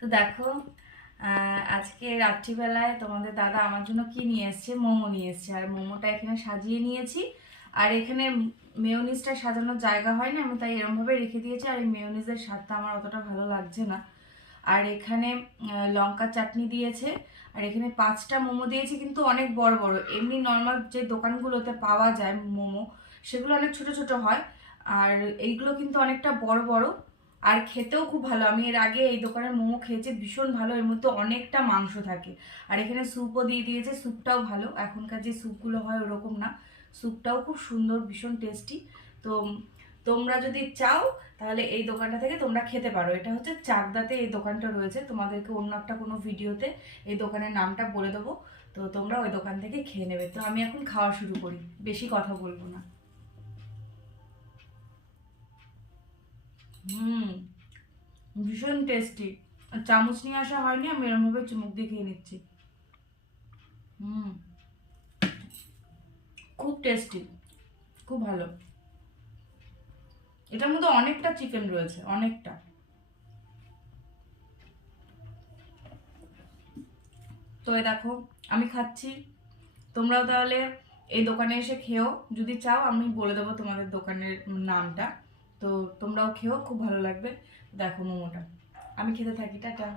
তো দেখো, আজকে রাত্রিবেলায় তোমাদের দাদা আমার জন্য কি নিয়ে এসছে, মোমো নিয়ে এসছে। আর মোমোটা এখানে সাজিয়ে নিয়েছি। আর এখানে মেয়োনিজটা সাজানোর জায়গা হয় না, আমি তাই এরমভাবে রেখে দিয়েছি। আর এই মেয়োনিজের স্বাদটা আমার অতটা ভালো লাগছে না। আর এখানে লঙ্কা চাটনি দিয়েছে। আর এখানে 5টা মোমো দিয়েছি, কিন্তু অনেক বড় বড়। এমনি নর্মাল যে দোকানগুলোতে পাওয়া যায় মোমো, সেগুলো অনেক ছোট ছোট হয়। আর এইগুলো কিন্তু অনেকটা বড় বড়। আর খেতেও খুব ভালো। আমি এর আগে এই দোকানের মোমো খেয়েছি, ভীষণ ভালো। এর মধ্যে অনেকটা মাংস থাকে। আর এখানে স্যুপও দিয়ে দিয়েছে, স্যুপটাও ভালো। এখনকার যে স্যুপগুলো হয় ওরকম না, স্যুপটাও খুব সুন্দর, ভীষণ টেস্টি। তো তোমরা যদি চাও তাহলে এই দোকানটা থেকে তোমরা খেতে পারো। এটা হচ্ছে চাকদাতে এই দোকানটা রয়েছে। তোমাদেরকে অন্য একটা কোনো ভিডিওতে এই দোকানের নামটা বলে দেবো। তো তোমরা ওই দোকান থেকে খেয়ে নেবে। তো আমি এখন খাওয়া শুরু করি, বেশি কথা বলবো না। হুম, ভীষণ টেস্টি। চামচ নিয়ে আসা হয়নি, আমি এরমভাবে চুমুক দিয়ে খেয়ে নিচ্ছি। হুম, খুব টেস্টি, খুব ভালো। এটার মধ্যে অনেকটা চিকেন রয়েছে, অনেকটা। তো এই দেখো, আমি খাচ্ছি। তোমরাও তাহলে এই দোকানে এসে খেও। যদি চাও আমি বলে দেবো তোমাদের দোকানের নামটা। তো তোমরাও খেও, খুব ভালো লাগবে। দেখো মোমোটা, আমি খেতে থাকি। টাটা।